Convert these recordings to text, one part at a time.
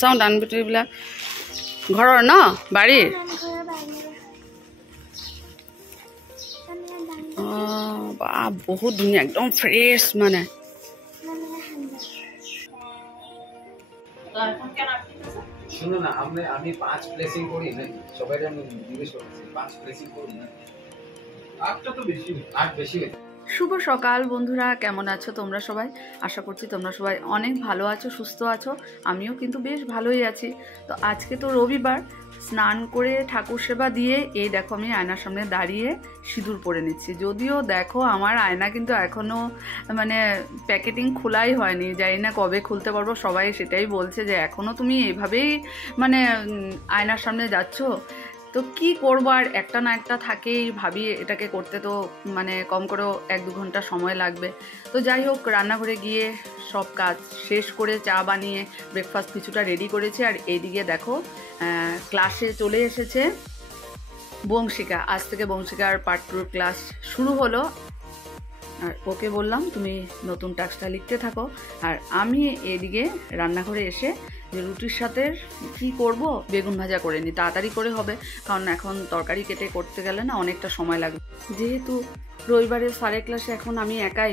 Sound আনবিটিবিলাক ঘৰৰ ন বাৰীৰ বা বহুত ধুনীয়া একদম ফ্ৰেছ মানে শুনো না আমি 5 প্লেসিং করি না সবাই আমি জিজ্ঞেস করছি 5 প্লেসিং করি না 8টা তো বেশি 8 বেশি। শুভ সকাল বন্ধুরা, কেমন আছো তোমরা সবাই? আশা করছি তোমরা সবাই অনেক ভালো আছো, সুস্থ আছো। আমিও কিন্তু বেশ ভালোই আছি। তো আজকে তো রবিবার, স্নান করে ঠাকুর সেবা দিয়ে এই দেখো আমি আয়নার সামনে দাঁড়িয়ে সিঁদুর পরে নিচ্ছি। যদিও দেখো আমার আয়না কিন্তু এখনও মানে প্যাকেটিং খোলাই হয়নি, জানি না কবে খুলতে পারবো। সবাই সেটাই বলছে যে এখনও তুমি এইভাবেই মানে আয়নার সামনে যাচ্ছ। তো কি করবো, আর একটা না একটা থাকেই, ভাবি এটাকে করতে তো মানে কম করেও 1-2 ঘন্টা সময় লাগবে। তো যাই হোক, রান্নাঘরে গিয়ে সব কাজ শেষ করে চা বানিয়ে ব্রেকফাস্ট কিছুটা রেডি করেছি। আর এইদিকে দেখো ক্লাসে চলে এসেছে বংশিকা। আজ থেকে বংশিকার পার্ট 2 ক্লাস শুরু হলো। আর ওকে বললাম তুমি নতুন টাস্কটা লিখতে থাকো, আর আমি এদিকে রান্নাঘরে এসে যে রুটির সাথে কি করব, বেগুন ভাজা করে নিই, তাড়াতাড়ি করে হবে, কারণ এখন তরকারি কেটে করতে গেলে না অনেকটা সময় লাগবে। যেহেতু রবিবারের স্যারের ক্লাসে এখন আমি একাই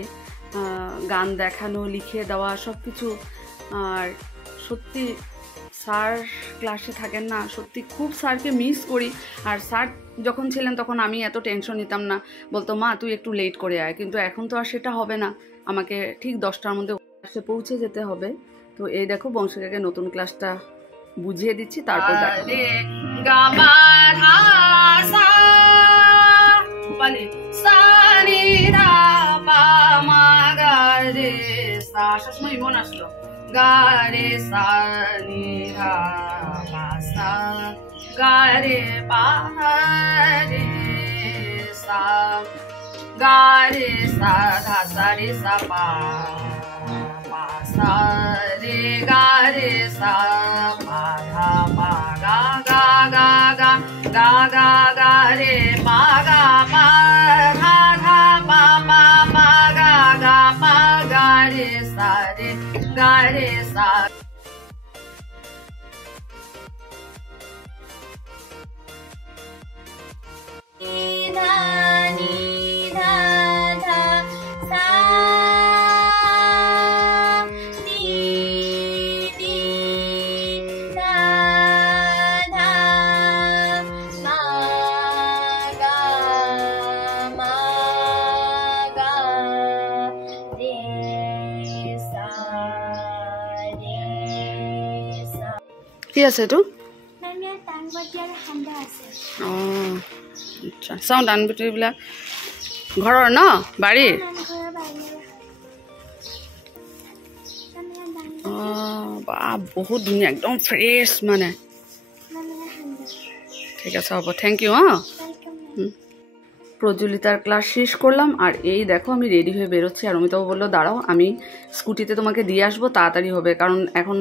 গান দেখানো, লিখে দেওয়া সব কিছু। আর সত্যি স্যার ক্লাসে থাকেন না, সত্যি খুব স্যারকে মিস করি। আর স্যার যখন ছিলেন তখন আমি এত টেনশন নিতাম না, বলতো মা তুই একটু লেট করে আয়। কিন্তু এখন তো আর সেটা হবে না, আমাকে ঠিক 10টার মধ্যে ক্লাসে পৌঁছে যেতে হবে। তো এই দেখো বংশিকাকে নতুন ক্লাসটা বুঝিয়ে দিচ্ছি, তারপর সবসময় মন আসলো গা রে সা নি ধা পা সা গা রে পা রে সা গা রে সা ধা সা রে সা পা পা সা রে গা রে সা পা ধা পা গা গা গা গা গা গা গা রে পা গা পা ধা ধা পা পা পা গা গা পা গা রে সা রে গা রে সা। কি আছে এইটো? অঁ আচ্ছা, চাউণ্ড আনবিটিবিলাক ঘৰৰ ন বাৰীৰ? অঁ বা বহুত ধুনীয়া একদম ফ্ৰেছ মানে। ঠিক আছে হ'ব, থ্যাংক ইউ। প্রজ্বলিতার ক্লাস শেষ করলাম, আর এই দেখো আমি রেডি হয়ে বেরোচ্ছি। আর অমিতাভ বললো দাঁড়াও আমি স্কুটিতে তোমাকে দিয়ে আসবো, তাড়াতাড়ি হবে, কারণ এখন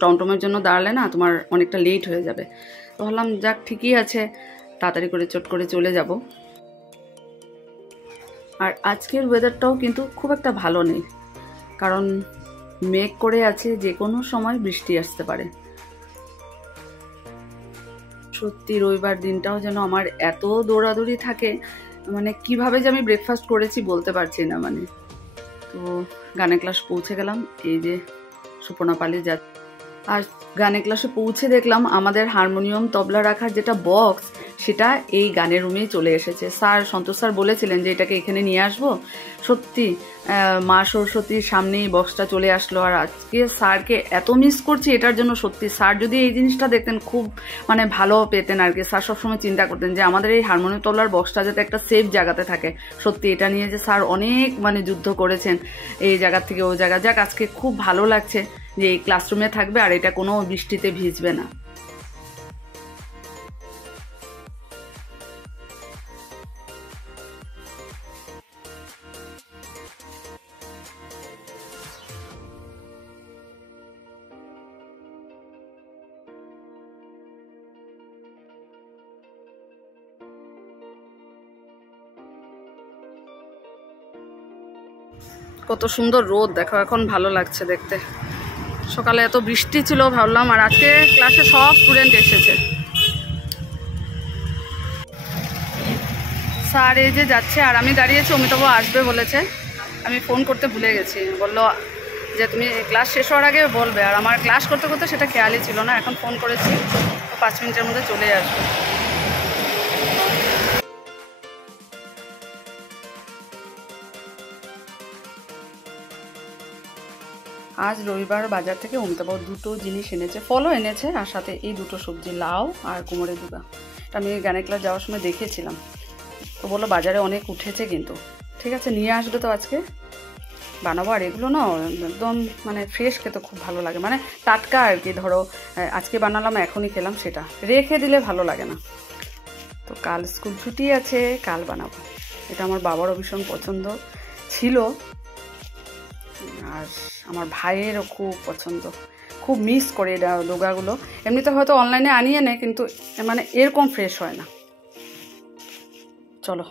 টমটমের জন্য দাঁড়ালে না তোমার অনেকটা লেট হয়ে যাবে। তো ভাবলাম যাক ঠিকই আছে, তাড়াতাড়ি করে চট করে চলে যাব। আর আজকের ওয়েদারটাও কিন্তু খুব একটা ভালো নেই, কারণ মেঘ করে আছে, যে কোনো সময় বৃষ্টি আসতে পারে। সত্যি রবিবার দিনটাও যেন আমার এত দৌড়াদৌড়ি থাকে, মানে কিভাবে যে আমি ব্রেকফাস্ট করেছি বলতে পারছি না মানে। তো গানের ক্লাস পৌঁছে গেলাম, এই যে সুপর্ণা পালি যাচ্ছে। আর গানের ক্লাসে পৌঁছে দেখলাম আমাদের হারমোনিয়াম তবলা রাখার যেটা বক্স, সেটা এই গানের রুমেই চলে এসেছে। স্যার সন্তোষ স্যার বলেছিলেন যে এটাকে এখানে নিয়ে আসবো। সত্যি মা সরস্বতীর সামনেই বক্সটা চলে আসলো। আর আজকে স্যারকে এত মিস করছি এটার জন্য। সত্যি স্যার যদি এই জিনিসটা দেখতেন খুব মানে ভালো পেতেন আর কি। স্যার সবসময় চিন্তা করতেন যে আমাদের এই হারমোনিয়াম তবলার বক্সটা যাতে একটা সেফ জায়গাতে থাকে। সত্যি এটা নিয়ে যে স্যার অনেক মানে যুদ্ধ করেছেন এই জায়গা থেকে ও জায়গা। যাক আজকে খুব ভালো লাগছে যে এই ক্লাসরুমে থাকবে আর এটা কোনো বৃষ্টিতে ভিজবে না। কত সুন্দর রোদ দেখো, এখন ভালো লাগছে দেখতে। সকালে এত বৃষ্টি ছিল ভাবলাম, আর আজকে ক্লাসে সব স্টুডেন্ট এসেছে। স্যার এই যে যাচ্ছে আর আমি দাঁড়িয়েছি, অমিতাভ আসবে বলেছে। আমি ফোন করতে ভুলে গেছি, বললো যে তুমি ক্লাস শেষ হওয়ার আগে বলবে, আর আমার ক্লাস করতে করতে সেটা খেয়ালই ছিল না। এখন ফোন করেছি, 5 মিনিটের মধ্যে চলে আসবে। আজ রবিবার বাজার থেকে অমিতাভ দুটো জিনিস এনেছে, ফলও এনেছে, আর সাথে এই দুটো সবজি, লাউ আর কুমড়ের দুগা। এটা আমি গানের ক্লাস যাওয়ার সময় দেখেছিলাম, তো বললো বাজারে অনেক উঠেছে কিন্তু। ঠিক আছে, নিয়ে আসবে তো আজকে বানাবো। আর এগুলো না একদম মানে ফ্রেশ খেতে খুব ভালো লাগে, মানে টাটকা আর কি। ধরো আজকে বানালাম এখনই খেলাম, সেটা রেখে দিলে ভালো লাগে না। তো কাল স্কুল ছুটি আছে, কাল বানাবো। এটা আমার বাবারও ভীষণ পছন্দ ছিল, আর আমার ভাইয়েরও খুব পছন্দ, খুব মিস করে এটা ডোগাগুলো। এমনিতে হয়তো অনলাইনে আনিয়ে নেয়, কিন্তু মানে এরকম ফ্রেশ হয় না। চলো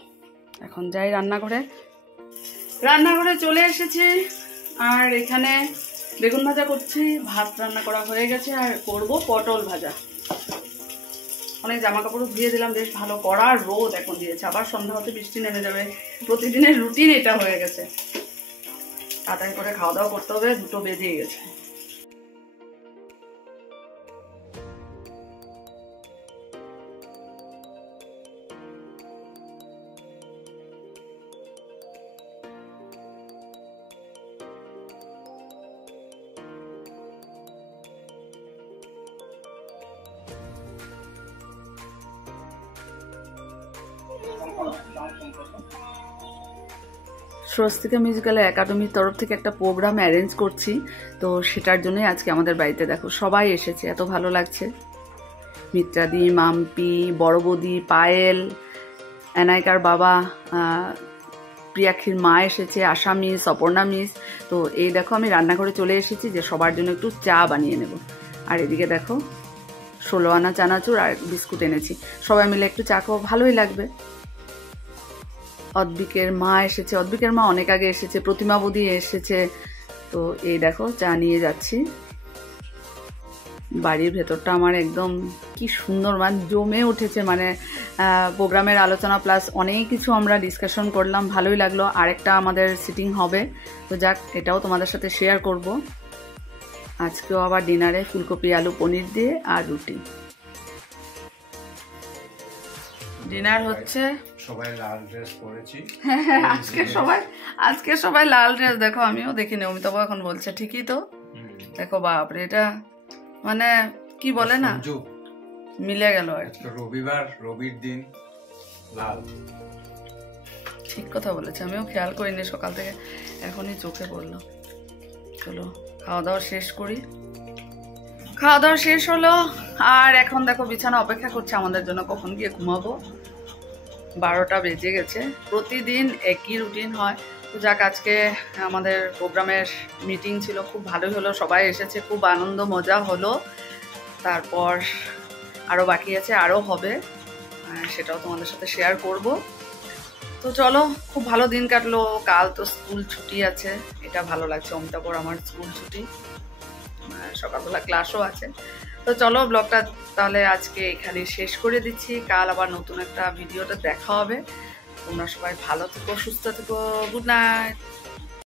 এখন যাই রান্নাঘরে। রান্নাঘরে চলে এসেছি, আর এখানে বেগুন ভাজা করছি, ভাত রান্না করা হয়ে গেছে, আর করবো পটল ভাজা। অনেক জামা কাপড় ধুয়ে দিলাম, বেশ ভালো কড়া রোদ এখন দিয়েছে, আবার সন্ধ্যা হতে বৃষ্টি নেমে যাবে। প্রতিদিনের রুটিন এটা হয়ে গেছে। তাড়াতাড়ি করে খাওয়া দাওয়া করতে হবে, 2টো বেজে গেছে। স্বস্তিকা মিউজিক্যাল একাডেমির তরফ থেকে একটা প্রোগ্রাম অ্যারেঞ্জ করছি, তো সেটার জন্যই আজকে আমাদের বাড়িতে দেখো সবাই এসেছে, এত ভালো লাগছে। মিত্রাদি, মাম্পি, বড় বৌদি, পায়েল, এনায়িকার বাবা, প্রিয়াক্ষীর মা এসেছে, আশা মিস, অপর্ণা মিস। তো এই দেখো আমি রান্নাঘরে চলে এসেছি যে সবার জন্য একটু চা বানিয়ে নেব। আর এদিকে দেখো 16 আনা চানাচুর আর বিস্কুট এনেছি, সবাই মিলে একটু চা খাবো, ভালোই লাগবে। অদ্বিকের মা এসেছে, অদ্বিকের মা অনেক আগে এসেছে, প্রতিমা বৌদি এসেছে। তো এই দেখো চা নিয়ে যাচ্ছি। বাড়ির ভেতরটা আমার একদম কি সুন্দর, মানে জমে উঠেছে, মানে প্রোগ্রামের আলোচনা প্লাস অনেক কিছু আমরা ডিসকাশন করলাম, ভালোই লাগলো। আরেকটা আমাদের সিটিং হবে, তো যাক এটাও তোমাদের সাথে শেয়ার করব। আজকেও আবার ডিনারে ফুলকপি আলু পনির দিয়ে আর রুটি। ডিনার হচ্ছে, সবাই লাল ড্রেস পরেছি। আজকে সবাই লাল ড্রেস। দেখো আমিও দেখিনি, অমিতাভ এখন বলছে ঠিকই তো। দেখো বাপরে, এটা মানে কি বলে না, মিলে গেল আর কি। রবিবার, রবির দিন লাল, ঠিক কথা বলেছে, আমিও খেয়াল করিনি সকাল থেকে, এখনই চোখে পড়লো। চলো খাওয়া দাওয়া শেষ করি। খাওয়া দাওয়া শেষ হলো, আর এখন দেখো বিছানা অপেক্ষা করছে আমাদের জন্য, কখন গিয়ে ঘুমাবো। 12টা বেজে গেছে। প্রতিদিন একই রুটিন হয়। তো যাক আজকে আমাদের প্রোগ্রামের মিটিং ছিল, খুব ভালোই হলো, সবাই এসেছে, খুব আনন্দ মজা হলো। তারপর আরও বাকি আছে, আরও হবে, সেটাও তোমাদের সাথে শেয়ার করব। তো চলো, খুব ভালো দিন কাটলো। কাল তো স্কুল ছুটি আছে, এটা ভালো লাগছে। অমিতাভর আমার স্কুল ছুটি, সকালবেলা ক্লাসও আছে। তো চলো ব্লগটা তাহলে আজকে এখানে শেষ করে দিচ্ছি। কাল আবার নতুন একটা ভিডিওটা দেখা হবে। তোমরা সবাই ভালো থেকো, সুস্থ থেকো। Good night.